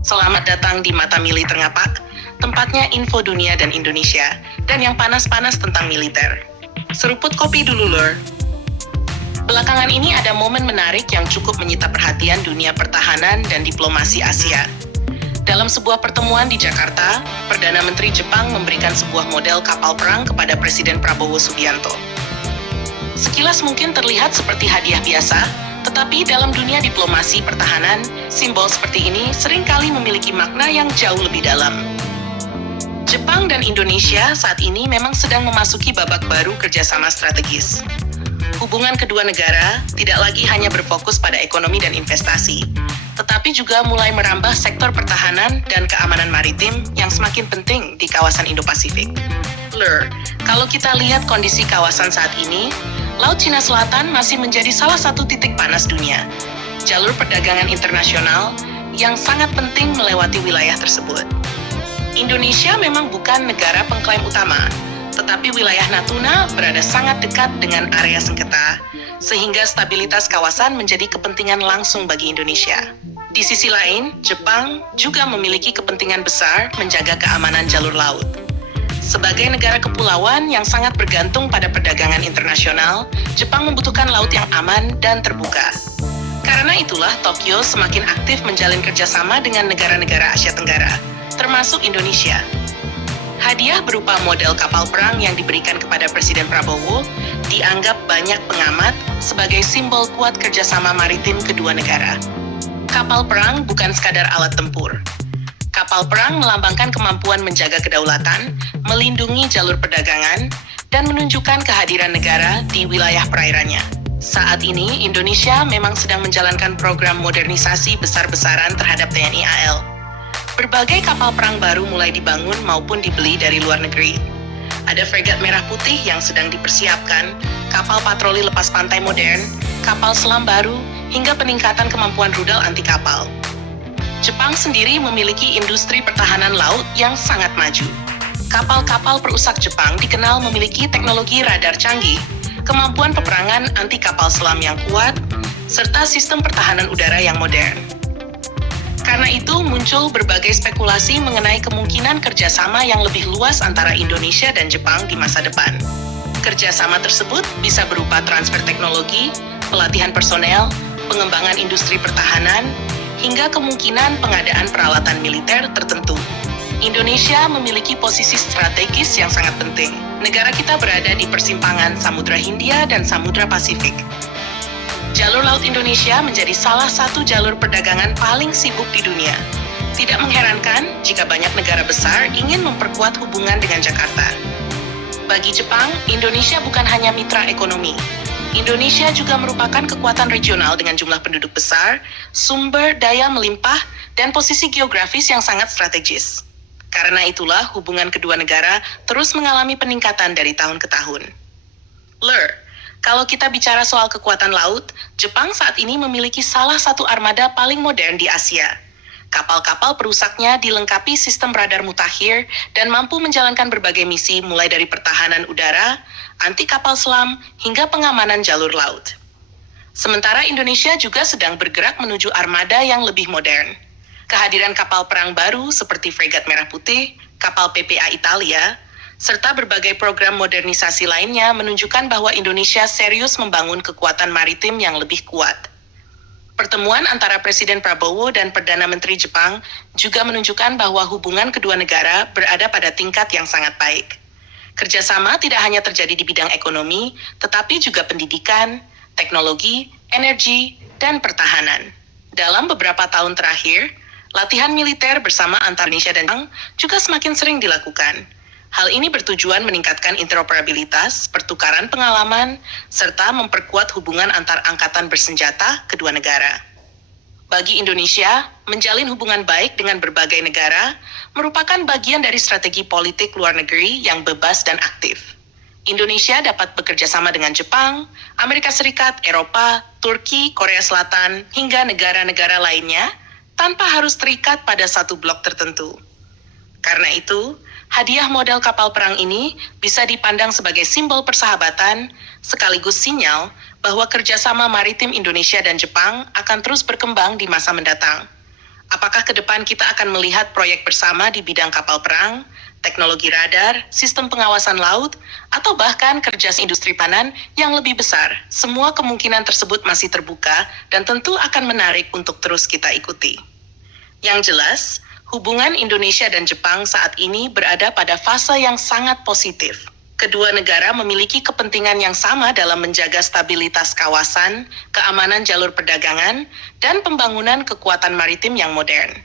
Selamat datang di Mata Militer Ngapak, tempatnya info dunia dan Indonesia, dan yang panas-panas tentang militer. Seruput kopi dulu, lur. Belakangan ini ada momen menarik yang cukup menyita perhatian dunia pertahanan dan diplomasi Asia. Dalam sebuah pertemuan di Jakarta, Perdana Menteri Jepang memberikan sebuah model kapal perang kepada Presiden Prabowo Subianto. Sekilas mungkin terlihat seperti hadiah biasa, tetapi dalam dunia diplomasi pertahanan, simbol seperti ini seringkali memiliki makna yang jauh lebih dalam. Jepang dan Indonesia saat ini memang sedang memasuki babak baru kerjasama strategis. Hubungan kedua negara tidak lagi hanya berfokus pada ekonomi dan investasi, tetapi juga mulai merambah sektor pertahanan dan keamanan maritim yang semakin penting di kawasan Indo-Pasifik. Lur, kalau kita lihat kondisi kawasan saat ini, Laut Cina Selatan masih menjadi salah satu titik panas dunia. Jalur perdagangan internasional yang sangat penting melewati wilayah tersebut. Indonesia memang bukan negara pengklaim utama, tetapi wilayah Natuna berada sangat dekat dengan area sengketa, sehingga stabilitas kawasan menjadi kepentingan langsung bagi Indonesia. Di sisi lain, Jepang juga memiliki kepentingan besar menjaga keamanan jalur laut. Sebagai negara kepulauan yang sangat bergantung pada perdagangan internasional, Jepang membutuhkan laut yang aman dan terbuka. Karena itulah Tokyo semakin aktif menjalin kerjasama dengan negara-negara Asia Tenggara, termasuk Indonesia. Hadiah berupa model kapal perang yang diberikan kepada Presiden Prabowo dianggap banyak pengamat sebagai simbol kuat kerjasama maritim kedua negara. Kapal perang bukan sekadar alat tempur. Kapal perang melambangkan kemampuan menjaga kedaulatan, melindungi jalur perdagangan, dan menunjukkan kehadiran negara di wilayah perairannya. Saat ini, Indonesia memang sedang menjalankan program modernisasi besar-besaran terhadap TNI AL. Berbagai kapal perang baru mulai dibangun maupun dibeli dari luar negeri. Ada fregat merah putih yang sedang dipersiapkan, kapal patroli lepas pantai modern, kapal selam baru, hingga peningkatan kemampuan rudal anti kapal. Jepang sendiri memiliki industri pertahanan laut yang sangat maju. Kapal-kapal perusak Jepang dikenal memiliki teknologi radar canggih, kemampuan peperangan anti kapal selam yang kuat, serta sistem pertahanan udara yang modern. Karena itu muncul berbagai spekulasi mengenai kemungkinan kerjasama yang lebih luas antara Indonesia dan Jepang di masa depan. Kerjasama tersebut bisa berupa transfer teknologi, pelatihan personel, pengembangan industri pertahanan, hingga kemungkinan pengadaan peralatan militer tertentu. Indonesia memiliki posisi strategis yang sangat penting. Negara kita berada di persimpangan Samudra Hindia dan Samudra Pasifik. Jalur laut Indonesia menjadi salah satu jalur perdagangan paling sibuk di dunia. Tidak mengherankan jika banyak negara besar ingin memperkuat hubungan dengan Jakarta. Bagi Jepang, Indonesia bukan hanya mitra ekonomi. Indonesia juga merupakan kekuatan regional dengan jumlah penduduk besar, sumber daya melimpah, dan posisi geografis yang sangat strategis. Karena itulah hubungan kedua negara terus mengalami peningkatan dari tahun ke tahun. Lur, kalau kita bicara soal kekuatan laut, Jepang saat ini memiliki salah satu armada paling modern di Asia. Kapal-kapal perusaknya dilengkapi sistem radar mutakhir dan mampu menjalankan berbagai misi mulai dari pertahanan udara, anti kapal selam, hingga pengamanan jalur laut. Sementara Indonesia juga sedang bergerak menuju armada yang lebih modern. Kehadiran kapal perang baru seperti fregat merah putih, kapal PPA Italia, serta berbagai program modernisasi lainnya menunjukkan bahwa Indonesia serius membangun kekuatan maritim yang lebih kuat. Pertemuan antara Presiden Prabowo dan Perdana Menteri Jepang juga menunjukkan bahwa hubungan kedua negara berada pada tingkat yang sangat baik. Kerjasama tidak hanya terjadi di bidang ekonomi, tetapi juga pendidikan, teknologi, energi, dan pertahanan. Dalam beberapa tahun terakhir, latihan militer bersama antara Indonesia dan Jepang juga semakin sering dilakukan. Hal ini bertujuan meningkatkan interoperabilitas, pertukaran pengalaman, serta memperkuat hubungan antar angkatan bersenjata kedua negara. Bagi Indonesia, menjalin hubungan baik dengan berbagai negara merupakan bagian dari strategi politik luar negeri yang bebas dan aktif. Indonesia dapat bekerja sama dengan Jepang, Amerika Serikat, Eropa, Turki, Korea Selatan, hingga negara-negara lainnya tanpa harus terikat pada satu blok tertentu. Karena itu, hadiah model kapal perang ini bisa dipandang sebagai simbol persahabatan, sekaligus sinyal bahwa kerjasama maritim Indonesia dan Jepang akan terus berkembang di masa mendatang. Apakah ke depan kita akan melihat proyek bersama di bidang kapal perang, teknologi radar, sistem pengawasan laut, atau bahkan kerja industri pangan yang lebih besar? Semua kemungkinan tersebut masih terbuka dan tentu akan menarik untuk terus kita ikuti. Yang jelas, hubungan Indonesia dan Jepang saat ini berada pada fase yang sangat positif. Kedua negara memiliki kepentingan yang sama dalam menjaga stabilitas kawasan, keamanan jalur perdagangan, dan pembangunan kekuatan maritim yang modern.